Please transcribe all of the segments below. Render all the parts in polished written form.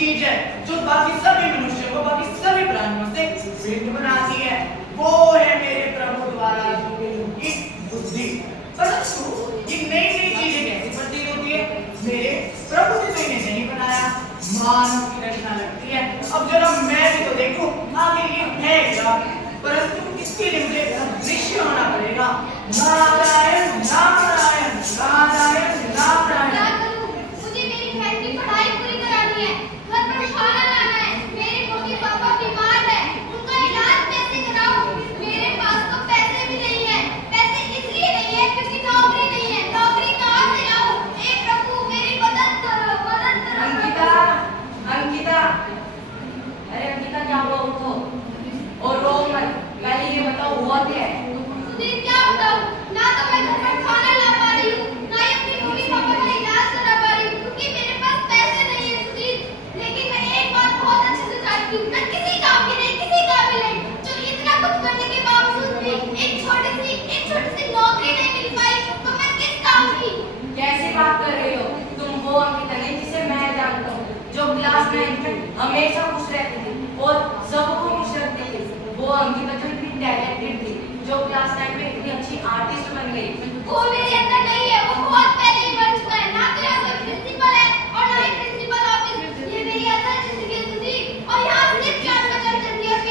चीज है जो बाकी सभी मनुष्यों को, बाकी सभी प्राणियों से भिन्न बनाती है, वो है मेरे प्रभु द्वारा दी गई बुद्धि। परंतु ये नई नई चीजें कैसे प्रतीत होती है? मेरे प्रभु ने तो इन्हें नहीं बनाया, मानव की रचना लगती है। अब जरा मैं भी तो देखूं आखिर ये है क्या। परंतु इसके लिए मुझे दृश्य होना पड़ेगा। नारायण नारायण नारायण नारायण। मुझे मेरी बहन की पढ़ाई पूरी करानी है, घर पर खाना लाना है, मेरे मम्मी पापा बीमार है, उनका इलाज कैसे कराऊं? मेरे पास तो पैसे भी नहीं है। पैसे इसलिए नहीं है क्योंकि नौकरी नहीं है। नौकरी कहाँ से लाऊं? हे प्रभु मेरी मदद करो, मदद करो। अंकिता, अंकिता, अरे अंकिता क्या हुआ? उठो और रो मत। पहले ये बताओ हुआ क्या है? सुधीर क्या बताऊं? ना तो मैं घर पर खाना ला पा रही हूँ, ना ही अपनी मम्मी पापा का इलाज करा पा रही हूँ, क्योंकि मेरे पास पैसे नहीं है सुधीर। लेकिन मैं एक बात बहुत अच्छे से जानती हूँ, मैं किसी काम की नहीं, किसी काबिल नहीं, जो इतना कुछ करने के बावजूद भी एक छोटी सी नौकरी नहीं मिल पाई, तो मैं किस काम की? कैसी बात कर रही हो? तुम वो अंकिता नहीं जिसे मैं जानता हूँ, जो क्लास 9 में हमेशा खुश रहती थी और सबको खुश रखती थी। वो अंकिता जो इतनी टैलेंटेड थी, जो क्लास 9 में इतनी अच्छी आर्टिस्ट बन गई। वो मेरे अंदर नहीं है, वो बहुत पहले ही बन चुका है। ना तो यहाँ कोई प्रिंसिपल है और ना ही प्रिंसिपल ऑफिस। ये मेरी असल जिंदगी है सुधीर, और यहाँ सिर्फ जान पहचान चलती है, और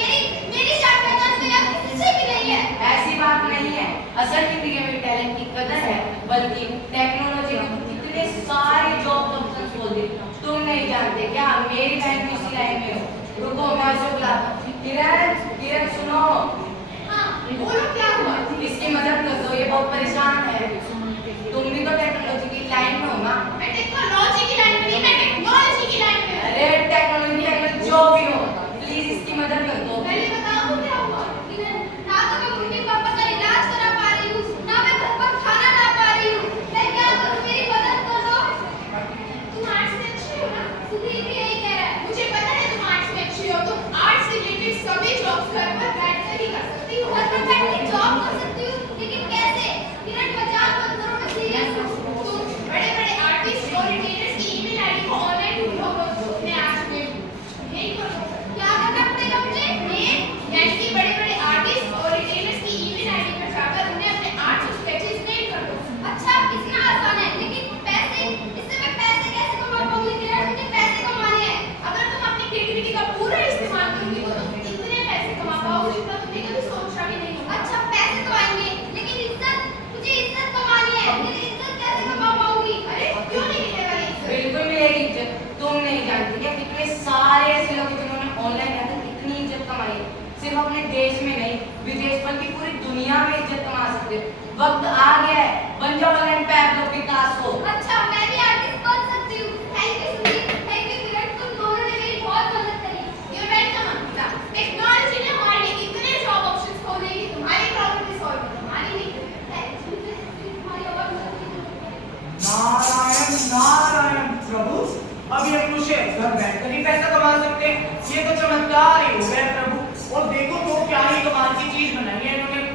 मेरी जान पहचान तो यहाँ किसी से भी नहीं है। ऐसी बात नहीं है। असल जिंदगी में टैलेंट की कदर है, बल्कि टेक्नोलॉजी ने तो कितने सारे जॉब ऑप्शंस खोल दिए। तुम नहीं जानते क्या? मेरी बहन भी इसी लाइन में हो। रुको मैं उसे बुलाता हूँ। किरण, किरण सुनो। हाँ, बोलो क्या हुआ? इसकी मदद कर दो, ये बहुत परेशान है। तुम भी तो टेक्नोलॉजी की लाइन में हो ना? मैं टेक्नोलॉजी की लाइन में नहीं, मैं टेक्नोलॉजी की लाइन में हूँ। अरे टेक्नोलॉजी जो भी हो, प्लीज इसकी मदद कर दो। पहले बताओ क्या हुआ? ना तो मैं मम्मी पापा का इलाज करा पा रही हूँ, ना मैं घर पर खाना ला पा रही हूँ। मैं क्या करूँ? मेरी मदद कर दो। तुम आर्ट्स में अच्छी हो ना? सुधीर भी यही कह रहा है। मुझे पता है तुम आर्ट्स में अच्छी हो। तुम आर्ट्स से रिलेटेड सभी जॉब्स घर पर बैठकर ही कर सकती हो। घर पर बैठ के जॉब कर सकती हूँ, लेकिन कैसे? किरण मजाक मत करो, मैं सीरियस हूँ। तुम बड़े-बड़े आर्टिस्ट और रिटेलर्स की ईमेल आईडी को ऑनलाइन ढूंढो अपने ऐप में। यही करो। क्या करना पड़ेगा मुझे? यानी कि बड़े-बड़े आर्टिस्ट और रिटेलर्स की ईमेल आईडी पर जाकर उन्हें अपने आर्ट और स्केचेस मेल कर दो। अच्छा, इतना आसान है, लेकिन पैसे, इससे मैं पैसे कैसे कमा पाऊंगी? किरण, मुझे पैसे कमाने हैं। अगर तुम अपनी क्रिएटिविटी का पूरा इस्तेमाल करोगी तो तुम इतने पैसे कमा पाओगे जितना तुमने कभी सोचा भी नहीं होगा। अच्छा, पैसे तो आएंगे, लेकिन इज्जत, मुझे इज्जत कमानी है। मेरी इज्जत कैसे कमा पाऊंगी? अरे क्यों नहीं मिलेगा इज्जत? बिल्कुल मिलेगी इज्जत। तुम नहीं जानती क्या कितने सारे ऐसे लोग हैं जिन्होंने ऑनलाइन आकर कितनी इज्जत कमाई है। सिर्फ अपने देश में नहीं, विदेश बल्कि पूरी दुनिया में इज्जत कमा सकते हो। वक्त आ गया है, बन जाओ ऑनलाइन पैप पिकासो। अच्छा, मैं भी आर्टिस्ट बन सकती हूँ। Thank you Sudhir, thank you Kiran, तुम दोनों ने मेरी बहुत मदद करी। You are welcome Ankita. Technology ने हमारे लिए इतने जॉब ऑप्शंस खोले कि तुम्हारी प्रॉब्लम भी सॉल्व हो, हमारी नहीं। थैंक यू, तुम्हारी और मदद की जरूरत है। नारायण नारायण। प्रभु अब ये मनुष्य घर बैठकर ही पैसा कमा सकते हैं, ये तो चमत्कार ही हो गया प्रभु। और देखो तो क्या ही कमाल की चीज बनाई है इन्होंने।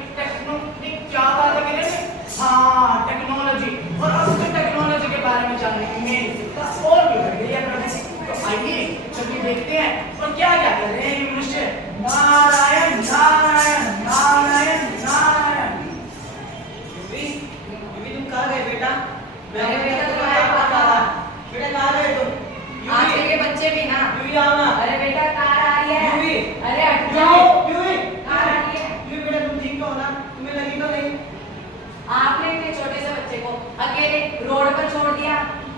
क्या बात है कहते हैं? हाँ, टेक्नोलॉजी। और अब तो टेक्नोलॉजी के बारे में जानने की मेरी उत्सुकता और भी बढ़ गई है प्रभु। तो आइए चलिए देखते हैं और क्या क्या कर रहे हैं ये मनुष्य। नारायण नारायण नारायण नारायण। तुम कहाँ गए बेटा? अरे बेटा तुम्हारे पास आ रहा। बेटा कहाँ गए तुम? आजकल के बच्चे भी ना। यूवी आओ ना। अरे बेटा कार आ रही है। यूवी। अरे हट जाओ। यूवी। कार आ रही है। यूवी बेटा तुम ठीक तो हो ना? तुम्हें लगी तो नहीं? आपने इतने छोटे से बच्चे को अकेले रोड पर छोड़ दिया।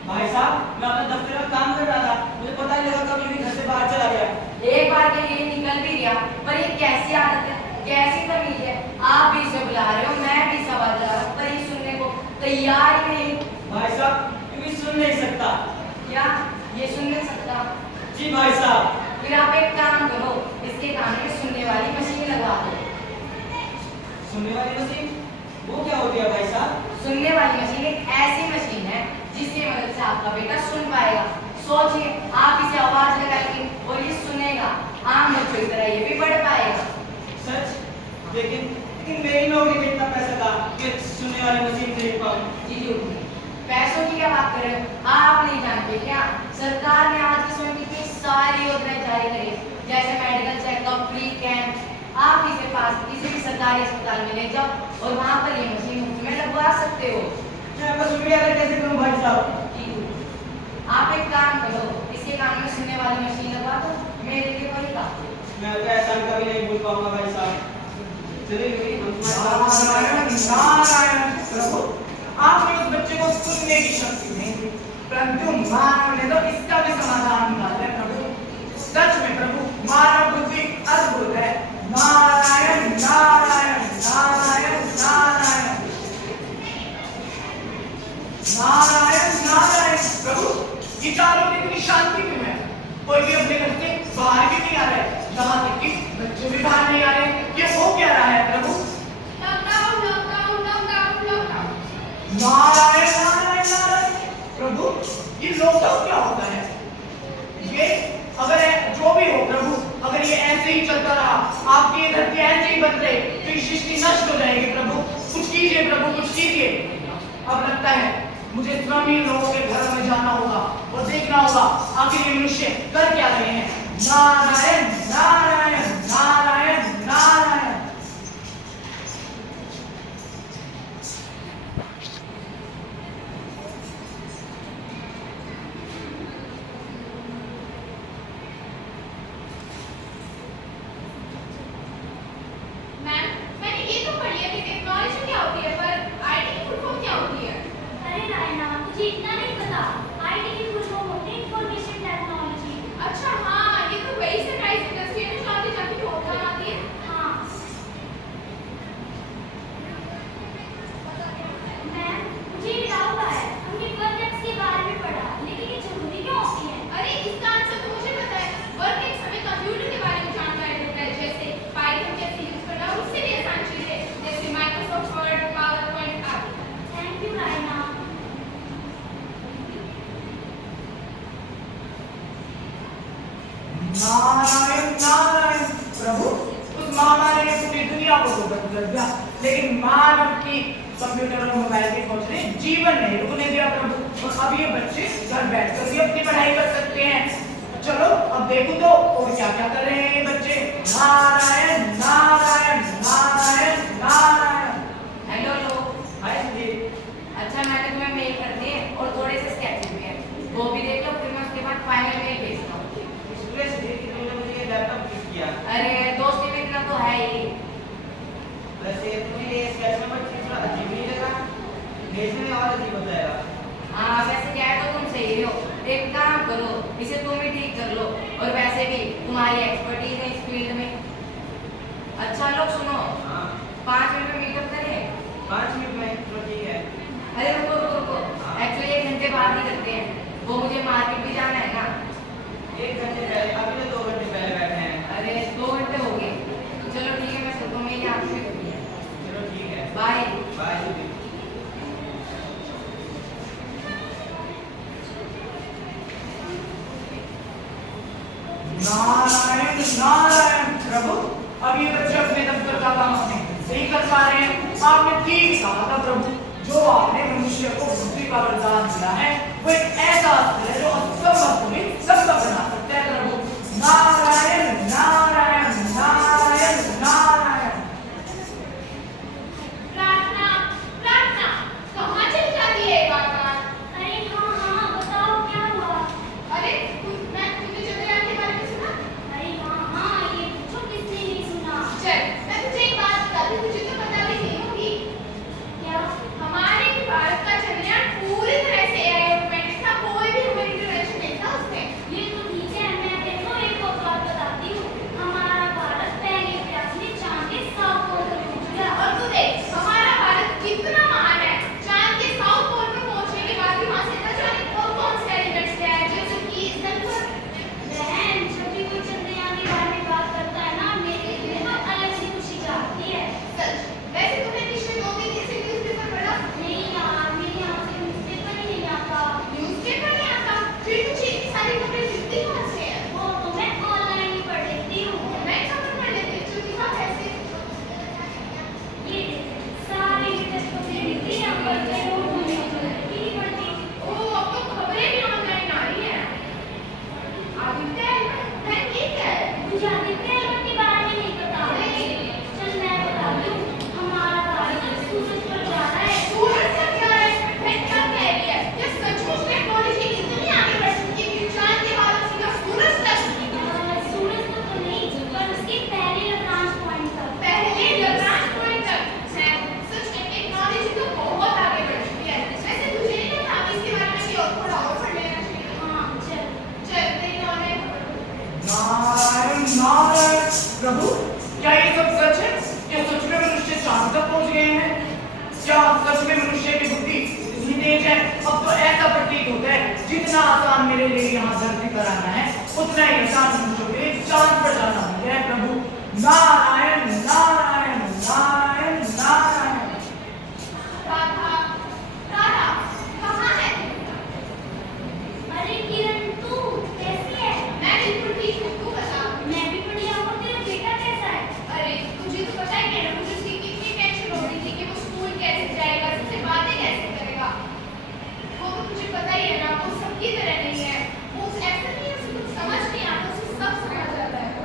भाई साहब मैं अपने दफ्तर में काम कर रहा था, मुझे पता ही लगा कब यूवी घर से बाहर चला गया। एक बार के लिए निकल भी गया, पर ये कैसी आदत है, कैसी तमीज है? आप भी इसे बुला रहे हो, मैं भी सवाल लगा रहा हूँ, पर ये सुनने को तैयार ही नहीं। भाई साहब यूवी सुन नहीं सकता। क्या ये सुन नहीं सकता? जी भाई साहब। फिर आप एक काम करो, इसके कान में सुनने वाली मशीन लगवा दो। सुनने वाली मशीन? वो क्या होती है भाई साहब? सुनने वाली मशीन एक ऐसी मशीन है जिसकी मदद से आपका बेटा सुन पाएगा। सोचिए, आप इसे आवाज लगाएंगे और ये सुनेगा, आम बच्चों की तरह ये भी बढ़ पाएगा। सच? लेकिन मेरी नौकरी में इतना पैसा था कि सुनने वाली मशीन खरीद पाऊँ। जी पैसों की क्या बात कर रहे हो? आप नहीं जानते क्या? सरकार ने आज के समय में इतनी सारी योजनाएं जारी करिए, जैसे मेडिकल चेकअप, फ्री कैंप। आप इसे पास किसी भी सरकारी अस्पताल में ले जाओ और वहाँ पर ये मशीन मुफ्त में लगवा सकते हो। मैं आपका शुक्रिया अदा कैसे करूं भाई साहब? आप एक काम करो, इसके कान में सुनने वाली मशीन लगवा दो, मेरे लिए वही काफी है। मैं आपका एहसान कभी नहीं भूल पाऊंगा भाई साहब। चलिए हम तुम्हारे साथ नारायण नारायण प्रभु, आपने उस बच्चे को सुनने की शक्ति नहीं दी, परंतु मानव ने तो इसका भी समाधान निकाला है प्रभु। सच में प्रभु, मानव बुद्धि अद्भुत है। नारायण नारायण नारायण नारायण नारायण नारायण प्रभु, ये चारों की इतनी शांति में है, कोई भी अपने घर से बाहर भी नहीं आ रहा है, यहाँ तक कि बच्चे भी बाहर नहीं आ रहे। ये हो क्या रहा है प्रभु? Lockdown lockdown lockdown lockdown. Narayan Narayan Narayan प्रभु, ये लॉकडाउन क्या होता है? ये अगर जो भी हो प्रभु, अगर ये ऐसे ही चलता रहा, आपकी ये धरती ऐसे ही बन रही, तो ये सृष्टि नष्ट हो जाएगी प्रभु। कुछ कीजिए प्रभु, कुछ कीजिए। अब लगता है मुझे स्वयं ही लोगों के घर में जाना होगा और देखना होगा आखिर ये मनुष्य कर क्या रहे हैं। नारायण नारायण नारायण नारायण। मैम, मैंने ये तो पढ़ लिया कि टेक्नोलॉजी क्या होती है, पर आईटी की फुल फॉर्म क्या होती है? अरे रायना, मुझे इतना नहीं पता। आईटी की फुल फॉर्म होती है इंफॉर्मेशन टेक्नोलॉजी। अच्छा हाँ, ये तो वही सरप्राइज इंडस्ट्री है जो आगे जाके ठोकर आती है। हाँ मैम, मुझे ये डाउट आया। हमने वर्कएक्स के बारे में पढ़ा, लेकिन ये जरूरी क्यों होती है? अरे इसका आंसर तो मुझे पता है। वर्कएक्स हमें कंप्यूटर के बारे में जानकारी देता है, जैसे पाइथन कैसे यूज करना और उससे भी आसान चीजें जैसे माइक्रोसॉफ्ट वर्ड, पावर पॉइंट आदि। Thank you Raina. नारायण नारायण प्रभु, उस महामारी ने पूरी दुनिया को तो बदल दिया, लेकिन मानव की कंप्यूटर और मोबाइल की खोज ने जीवन नहीं रुकने दिया प्रभु। और अब ये बच्चे घर बैठकर भी अपनी पढ़ाई कर सकते हैं। चलो अब देखो तो और क्या क्या कर रहे हैं ये बच्चे। नारायण नारायण नारायण नारायण। हेलो लोग, हाय जी। अच्छा मैंने तुम्हें मेल कर दिए और थोड़े से स्केचेस भी हैं, वो भी देख लो, फिर मैं उसके बाद फाइनल मेल भेजता हूँ। शुक्रिया जी कि तुमने मुझे ये लैपटॉप गिफ्ट किया। अरे दोस्ती में इतना तो है ही। वैसे तुम्हें ये स्केच नंबर थोड़ा अजीब नहीं लगा? भेजने में और अजीब हो जाएगा। हाँ वैसे क्या है, तो तुम सही हो, एक काम करो, इसे तुम ही ठीक कर लो, और वैसे भी तुम्हारी एक्सपर्टीज है इस फील्ड में। अच्छा लोग सुनो, हाँ 5 मिनट में मीटअप करें। 5 मिनट में तो ठीक है। अरे रुको रुको रुको, एक्चुअली 1 घंटे बाद ही करते हैं, वो मुझे मार्केट भी जाना है ना। 1 घंटे पहले, अभी तो 2 घंटे पहले बैठे हैं। अरे 2 घंटे हो गए, चलो ठीक है, मैं सुबह में ही आपसे करती है। चलो ठीक है। बाय। बाय जी। नारायण नारायण प्रभु, अब ये बच्चे अपने दफ्तर का काम अपने सही कर पा रहे हैं। आपने ठीक कहा था प्रभु, जो आपने मनुष्य को बुद्धि का वरदान दिया है वो एक ऐसा अस्त्र है जो असंभव को भी संभव बना सकता है प्रभु। नारायण नारायण नारायण नारायण। प्रार्थना प्रार्थना कहाँ चली जाती है बार बार? अरे हाँ हाँ, बताओ क्या हुआ? अरे तुमने चंद्रयान के बारे में सुना? अरे हाँ हाँ, ये पूछो किसने नहीं सुना। चल मैं तुझे एक बात बताती हूँ, तुझे तो पता भी नहीं होगी। क्या? हमारे भारत का चंद्रयान पूरी तरह से एआई ऑटोमेटेड था, कोई भी ह्यूमन इंटरवेंशन नहीं था उसमें। ये तो ठीक है, मैं देखो एक और बात नारायण प्रभु, क्या ये सब सच है? क्या सच में मनुष्य चांद तक पहुंच गए हैं? क्या सच में मनुष्य की बुद्धि इतनी तेज है? अब तो ऐसा प्रतीत होता है जितना आसान मेरे लिए यहाँ धरती पर आना है, उतना ही आसान मनुष्यों के लिए चांद पर जाना हो गया है। प्रभु नारायण नारायण नारायण नारायण। राधा, राधा, कहाँ है? अरे किरण, तू कैसी है? मैं बिल्कुल ठीक हूँ, तू बता। मैं भी बढ़िया हूँ। तेरा बेटा कैसा है? अरे तुझे तो पता ही है ना, मुझे उसकी कितनी टेंशन हो रही थी कि वो स्कूल कैसे जाएगा, सबसे बातें कैसे करेगा। वो तो तुझे पता ही है ना, वो सबकी तरह नहीं है। वो ऐसा नहीं है, उसे कुछ समझ नहीं आता, उसे सब समझ आता है।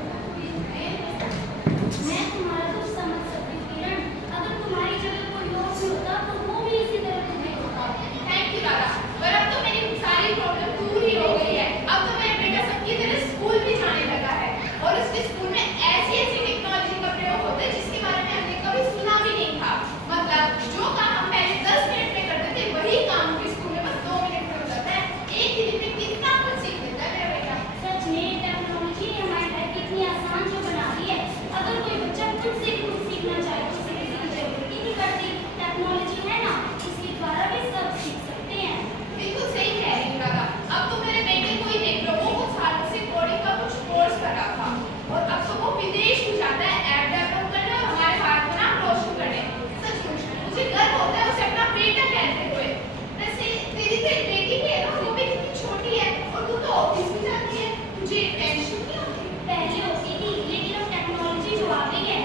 मैं तुम्हारा दुख समझ सकती हूँ किरण। अगर तुम्हारी जगह कोई और भी होता तो वो भी इसी तरह दुखी होता। थैंक यू राधा, पर अब तो मेरी सारी प्रॉब्लम दूर ही हो गई है। अब तो मेरा बेटा सबकी तरह स्कूल भी जाने लगा है और उसके स्कूल में ऐसी ऐसी टेक्नोलॉजी का प्रयोग होता है जिसके बारे में हमने कभी सुना भी नहीं था। मतलब जो काम हम पहले 10 मिनट में करते थे, वही काम उसके स्कूल में बस 2 मिनट में हो जाता है। एक ही दिन में कितना कुछ सीख लेता है मेरा बेटा। सच में टेक्नोलॉजी ने हमारी लाइफ कितनी आसान जो बना दी है। अगर कोई बच्चा खुद से कुछ सीखना चाहे तो उसे किसी की जरूरत ही नहीं पड़ती। टेक्नोलॉजी है ना, इसके द्वारा भी सब सीख सकते हैं। बिल्कुल सही कह रही हो राधा। अब तो मेरे बेटे को ही देख लो, वो कुछ सालों से कोडिंग का कुछ कोर्स कर रहा था और अब तो वो विदेश में जाता है ऐप डेवलप करने और हमारे भारत का नाम रोशन करने। सचमुच मुझे गर्व होता है उसे अपना बेटा कहते हुए। वैसे तेरी बेटी भी है ना, वो भी कितनी छोटी है और तू तो ऑफिस भी जाती है, तुझे टेंशन नहीं होती? पहले होती थी, लेकिन अब टेक्नोलॉजी जो आ गई है,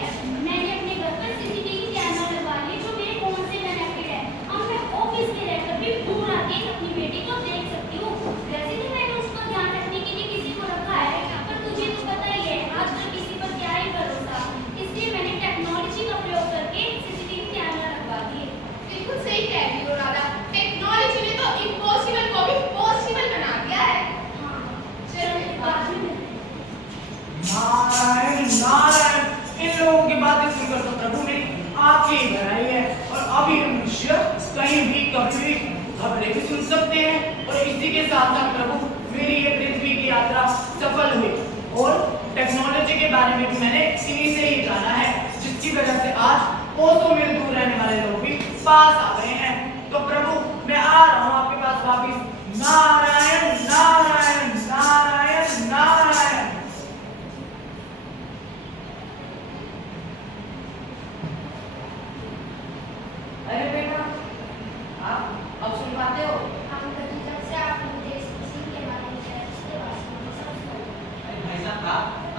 मैंने अपने घर पर सीसीटीवी कैमरा लगवा लिया जो मेरे फोन से कनेक्टेड है। अब मैं ऑफिस में रहकर भी पूरा दिन अपनी बेटी को देख सकती हूँ। वैसे तो मैंने उसका ध्यान रखने के लिए किसी को रखा है, पर तुझे तो पता ही है आजकल किसी पर क्या ही भरोसा। इसलिए मैंने टेक्नोलॉजी का प्रयोग करके सीसीटीवी कैमरा लगवा दिए। बिल्कुल सही कह रही हो राधा, टेक्नोलॉजी ने तो इम्पॉसिबल को भी पॉसिबल बना दिया है। हाँ, चलो चलो बाद में मिलते हैं। नारायण नारायण, इन लोगों की बातें सुनकर तो प्रभु ने आंखें भर आई है और अभी हम मनुष्य कहीं भी कभी भी खबरें भी सुन सकते हैं। और इसी के साथ साथ प्रभु मेरी ये पृथ्वी की यात्रा सफल हुई और टेक्नोलॉजी के बारे में भी मैंने इन्हीं से ही जाना है, जिसकी वजह से आज कोसों मील दूर रहने वाले लोग भी पास आ गए हैं। तो प्रभु मैं आ रहा हूँ आपके पास वापिस। नारायण नारायण नारायण नारायण। अरे बेटा, आप अब सुन पाते हो? हम कभी जब से आपने मुझे इस किसी के बारे में बताया, उसके बाद से मुझे सब समझ में आया। अरे भाई साहब,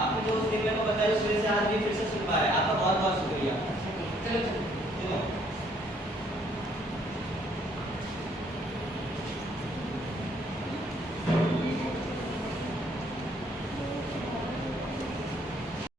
आपने जो उस दिन मेरे को बताया उस वजह से आज भी